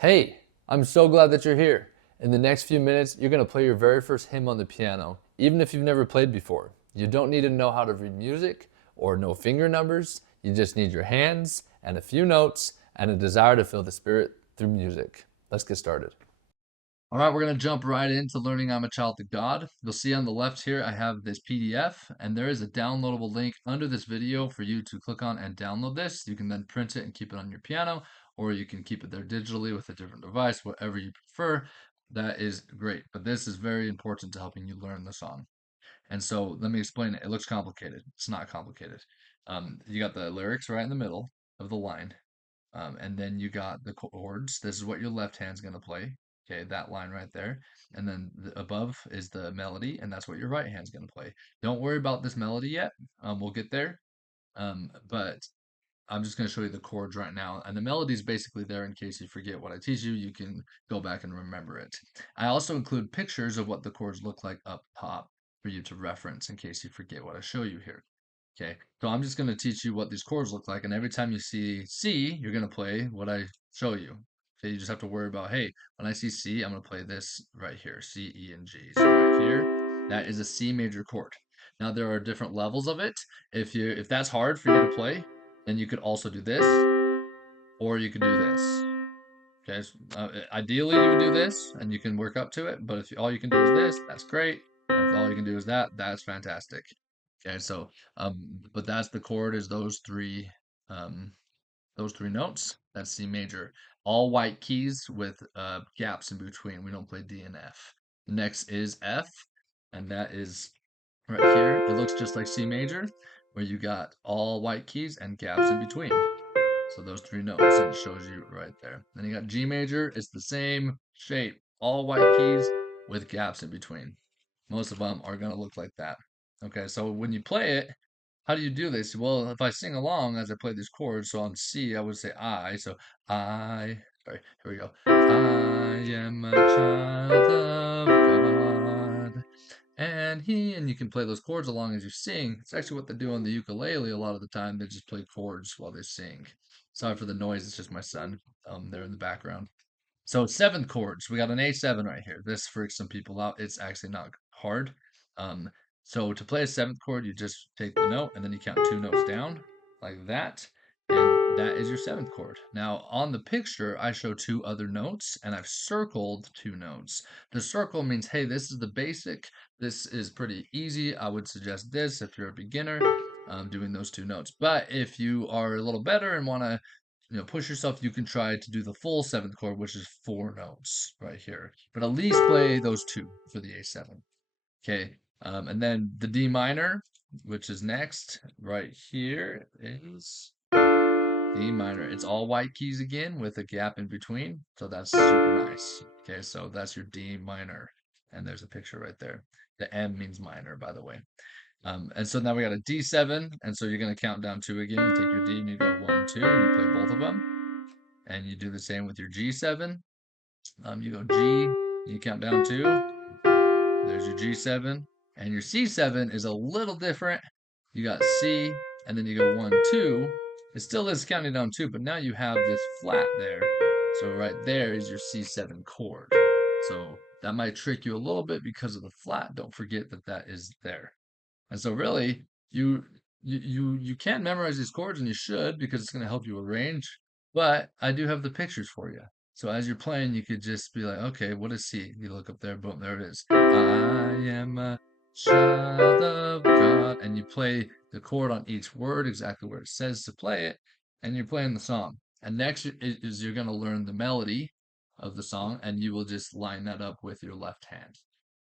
Hey, I'm so glad that you're here. In the next few minutes, you're going to play your very first hymn on the piano, even if you've never played before. You don't need to know how to read music or know finger numbers. You just need your hands and a few notes and a desire to feel the Spirit through music. Let's get started. All right, we're going to jump right into learning I'm a Child of God. You'll see on the left here, I have this PDF, and there is a downloadable link under this video for you to click on and download this. You can then print it and keep it on your piano, or you can keep it there digitally with a different device, whatever you prefer. That is great, but this is very important to helping you learn the song. And so let me explain it. It looks complicated. It's not complicated. You got the lyrics right in the middle of the line. And then you got the chords. This is what your left hand's going to play. Okay, that line right there. And then above is the melody, and that's what your right hand's going to play. Don't worry about this melody yet. We'll get there. But I'm just going to show you the chords right now. And the melody is basically there in case you forget what I teach you. You can go back and remember it. I also include pictures of what the chords look like up top for you to reference in case you forget what I show you here. Okay, so I'm just going to teach you what these chords look like, and every time you see C, you're going to play what I show you. Okay, you just have to worry about, hey, when I see C, I'm going to play this right here, C, E, and G. So right here, that is a C major chord. Now there are different levels of it. If that's hard for you to play, then you could also do this, or you could do this. Okay, so, ideally you would do this, and you can work up to it. But if all you can do is this, that's great. And if all you can do is that, that's fantastic. Okay, so but that's the chord is those three notes. That's C major. All white keys with gaps in between. We don't play D and F. Next is F, and that is right here. It looks just like C major, where you got all white keys and gaps in between. So those three notes, and it shows you right there. Then you got G major. It's the same shape, all white keys with gaps in between. Most of them are going to look like that. Okay, so when you play it, how do you do this? Well, if I sing along as I play these chords, so on C, I would say I. So sorry, here we go. I am a child of God. And you can play those chords along as you sing. It's actually what they do on the ukulele a lot of the time. They just play chords while they sing. Sorry for the noise, it's just my son there in the background. So seventh chords, we got an A7 right here. This freaks some people out. It's actually not hard. Um, so to play a seventh chord, you just take the note and then you count two notes down like that. And that is your seventh chord. Now on the picture, I show two other notes and I've circled two notes. The circle means, hey, this is the basic. This is pretty easy. I would suggest this if you're a beginner, doing those two notes. But if you are a little better and want to push yourself, you can try to do the full seventh chord, which is four notes right here. But at least play those two for the A7. Okay. And then the D minor, which is next, right here, is D minor. It's all white keys again with a gap in between. So that's super nice. Okay, so that's your D minor. And there's a picture right there. The M means minor, by the way. And so now we got a D7, and so you're going to count down two again. You take your D and you go 1, 2, and you play both of them. And you do the same with your G7. You go G, you count down two. There's your G7. And your C7 is a little different. You got C, and then you go 1, 2. It still is counting down two, but now you have this flat there. So right there is your C7 chord. So that might trick you a little bit because of the flat. Don't forget that that is there. And so really, you can memorize these chords, and you should because it's going to help you arrange. But I do have the pictures for you. So as you're playing, you could just be like, okay, what is C? You look up there, boom, there it is. I am a child of God. And you play the chord on each word exactly where it says to play it, and you're playing the song. And next is you're going to learn the melody of the song, and you will just line that up with your left hand.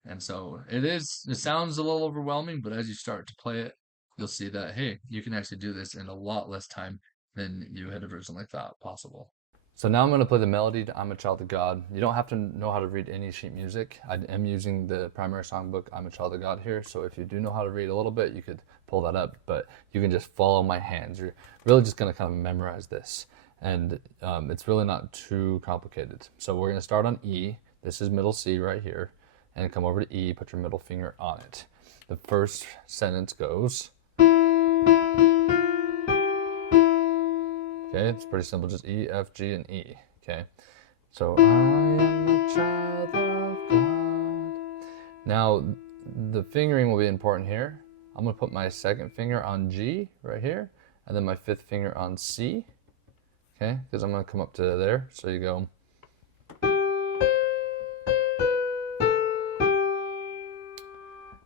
And so it sounds a little overwhelming, but as you start to play it, you'll see that, hey, you can actually do this in a lot less time than you had originally thought possible. So now I'm going to play the melody to I'm a Child of God. You don't have to know how to read any sheet music. I am using the primary songbook, I'm a Child of God here. So if you do know how to read a little bit, you could pull that up, but you can just follow my hands. You're really just going to kind of memorize this. And it's really not too complicated. So we're going to start on E. This is middle C right here. And come over to E, put your middle finger on it. The first sentence goes, okay, it's pretty simple, just E, F, G, and E, okay? So I am a child of God. Now, the fingering will be important here. I'm gonna put my second finger on G right here, and then my fifth finger on C, okay? Because I'm gonna come up to there. So you go.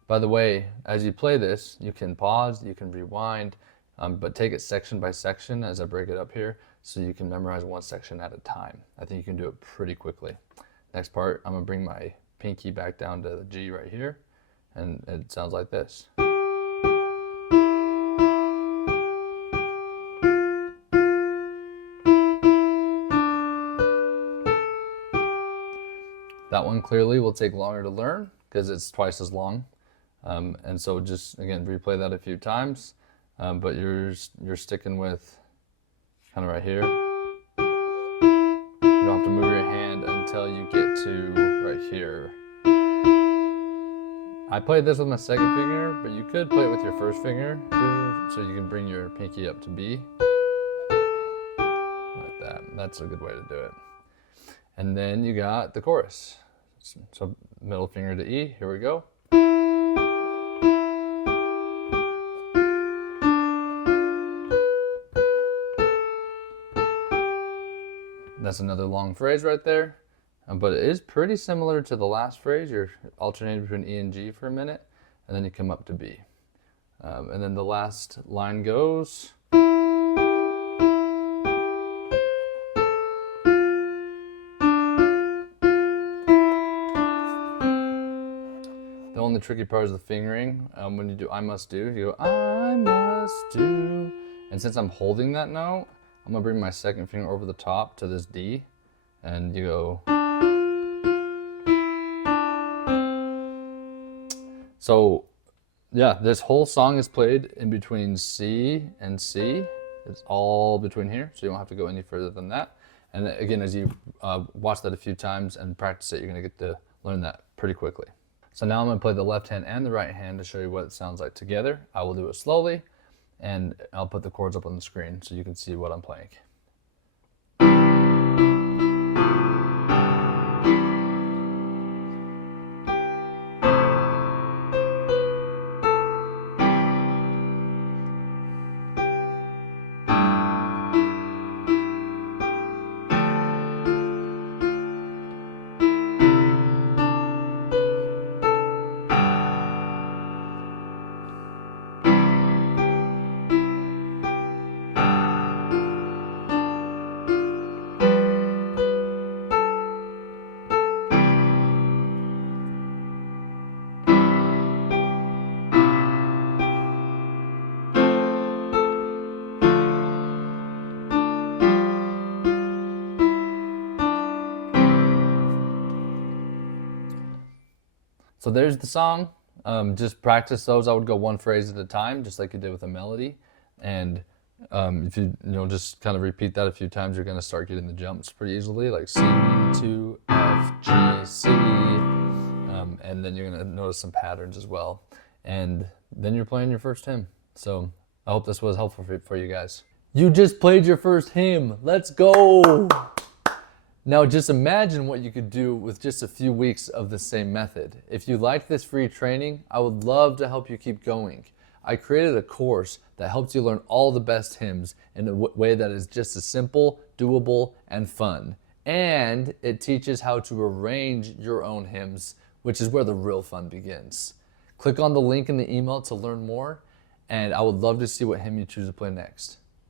By the way, as you play this, you can pause, you can rewind, but take it section by section as I break it up here so you can memorize one section at a time. I think you can do it pretty quickly. Next part, I'm gonna bring my pinky back down to the G right here, and it sounds like this. That one clearly will take longer to learn because it's twice as long. And so just, again, replay that a few times, but you're sticking with kind of right here. You don't have to move your hand until you get to right here. I played this with my second finger, but you could play it with your first finger, so you can bring your pinky up to B. Like that. That's a good way to do it. And then you got the chorus. So middle finger to E, here we go. That's another long phrase right there, but it is pretty similar to the last phrase. You're alternating between E and G for a minute, and then you come up to B. And then the last line goes. The only tricky part is the fingering. When you do I must do, you go I must do. And since I'm holding that note, I'm gonna bring my second finger over the top to this D, and you go. So yeah, this whole song is played in between C and C. It's all between here, so you don't have to go any further than that. And again, as you watch that a few times and practice it, you're gonna get to learn that pretty quickly. So now I'm gonna play the left hand and the right hand to show you what it sounds like together. I will do it slowly, and I'll put the chords up on the screen so you can see what I'm playing. So there's the song. Just practice those. I would go one phrase at a time, just like you did with a melody. And if you just kind of repeat that a few times, you're gonna start getting the jumps pretty easily, like C to F, G, C, and then you're gonna notice some patterns as well. And then you're playing your first hymn. So I hope this was helpful for you guys. You just played your first hymn. Let's go. Now just imagine what you could do with just a few weeks of the same method. If you like this free training, I would love to help you keep going. I created a course that helps you learn all the best hymns in a way that is just as simple, doable, and fun. And it teaches how to arrange your own hymns, which is where the real fun begins. Click on the link in the email to learn more, and I would love to see what hymn you choose to play next.